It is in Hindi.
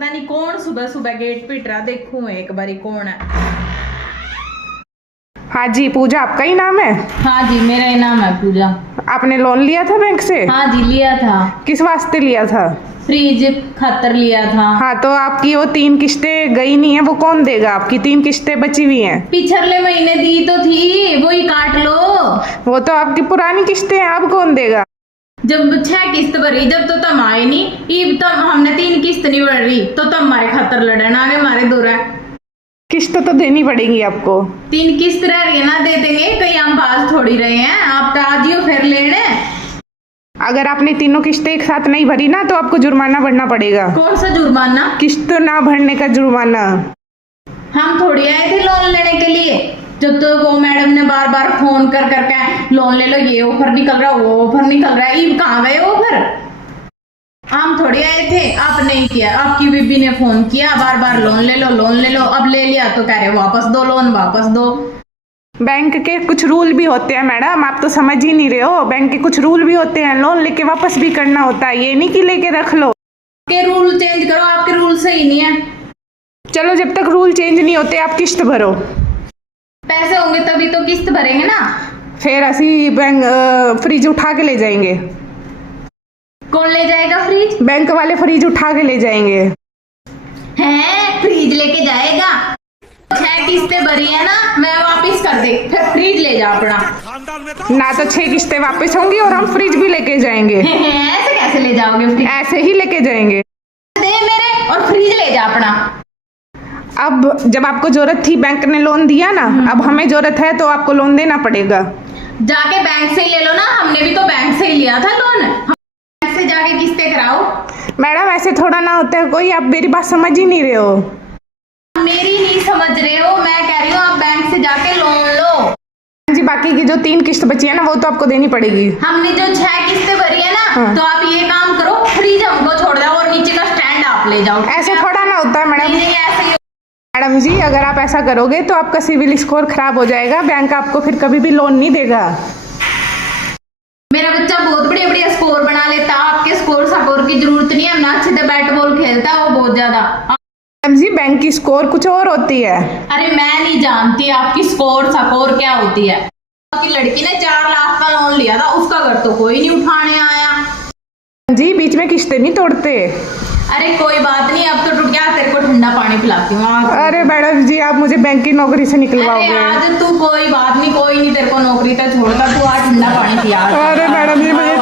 पता नहीं कौन सुबह सुबह गेट पिट रहा, देखूं एक बारी कौन है। हाँ जी, पूजा आपका ही नाम है? हाँ जी, मेरा ही नाम है पूजा। आपने लोन लिया था बैंक से? हाँ जी, लिया था। किस वास्ते लिया था? फ्रिज खातर लिया था। हाँ, तो आपकी वो 3 किस्तें गई नहीं है, वो कौन देगा? आपकी 3 किस्तें बची हुई हैं। पिछले महीने दी तो थी, वो ही काट लो। वो तो आपकी पुरानी किस्तें हैं, अब कौन देगा? जब 6 किस्त भरी, जब तो तुम आए नहीं, इब तो हमने 3 किस्त नहीं भर रही, तो तुम हमारे खातर लड़न आ गए, हमारे दूर है। किस्त तो देनी पड़ेगी आपको। 3 किस्त रह रही है ना, दे देंगे। कहीं हम पास थोड़ी रहे हैं, आप तो आज ही फिर लेने। अगर आपने तीनों किस्तें एक साथ नहीं भरी ना, तो आपको जुर्माना भरना पड़ेगा। कौन सा जुर्माना? किस्त ना भरने का जुर्माना। हम थोड़ी आए थे लोन लेने के लिए। जब तो वो मैडम ने बार बार फोन कर करके लोन ले लो, ये ऑफर निकल रहा, वो ऑफर निकल रहा है, ये कहाँ गए ऑफर? हम थोड़ी आए थे, आप नहीं किया। आपकी बीबी ने फोन किया बार बार, लोन ले लो लोन ले लो। अब ले लिया तो कह रहे वापस दो, लोन वापस दो। बैंक के कुछ रूल भी होते हैं मैडम, आप तो समझ ही नहीं रहे हो। बैंक के कुछ रूल भी होते हैं, लोन लेके वापस भी करना होता है, ये नहीं कि लेके रख लो। के रूल चेंज करो, आपके रूल सही नहीं है। चलो, जब तक रूल चेंज नहीं होते आप किस्त भरो। पैसे होंगे तभी तो किस्त भरेंगे ना। फिर असी बैंक फ्रिज उठा के ले जाएंगे। कौन ले जाएगा फ्रिज? बैंक वाले फ्रिज उठा के ले जाएंगे। हैं, फ्रिज लेके जाएगा? 6 किस्तें भरी है ना, मैं वापिस कर दे, फिर फ्रिज ले जा अपना। ना तो 6 किस्तें वापस होंगी और हम फ्रिज भी लेके जाएंगे। ऐसे कैसे ले जाओगे फ्रिज? ऐसे ही लेके जाएंगे। दे मेरे और फ्रिज ले जा अपना। अब जब आपको जरूरत थी, बैंक ने लोन दिया ना, अब हमें जरूरत है तो आपको लोन देना पड़ेगा। जाके बैंक से ही ले लो ना, हमने भी तो बैंक से ही लिया था लोन। बैंक से जाके किस्तें कराओ। मैडम, ऐसे थोड़ा ना होता है कोई, आप मेरी बात समझ ही नहीं रहे हो। मेरी नहीं समझ रहे हो, मैं कह रही हूँ आप बैंक से जाके लोन लो। जी, बाकी की जो 3 किस्त बची है ना, वो तो आपको देनी पड़ेगी। हमने जो 6 किस्तें भरी है ना, तो आप ये काम करो, फ्रिज हमको छोड़ दो और नीचे का स्टैंड आप ले जाओ। ऐसे थोड़ा ना होता है मैडम। नहीं, ऐसे ही। मैडम जी, अगर आप ऐसा करोगे तो आपका सिविल स्कोर खराब हो जाएगा, बैंक आपको फिर कभी भी लोन नहीं देगा। मेरा बच्चा बहुत बढ़िया बढ़िया स्कोर बना लेता, आपके स्कोर सकोर की जरूरत नहीं है। ना अच्छे से बैट बॉल खेलता है वो बहुत ज्यादा। मैडम जी, बैंक की स्कोर कुछ और होती है। अरे मैं नहीं जानती आपकी स्कोर सकोर क्या होती है। आपकी लड़की ने 4 लाख का लोन लिया था, उसका घर तो कोई नहीं उठाने आया। जी, बीच में किस्तें नहीं तोड़ते। अरे कोई बात नहीं, अब तो टूट गया, तेरे को ठंडा पानी पिलाती हूँ। अरे मैडम जी, आप मुझे बैंक की नौकरी से निकलवाओगे? अरे आज तू कोई बात नहीं, कोई नहीं तेरे को नौकरी तो छोड़ता, तू आज ठंडा पानी पिया। अरे मैडम जी, मुझे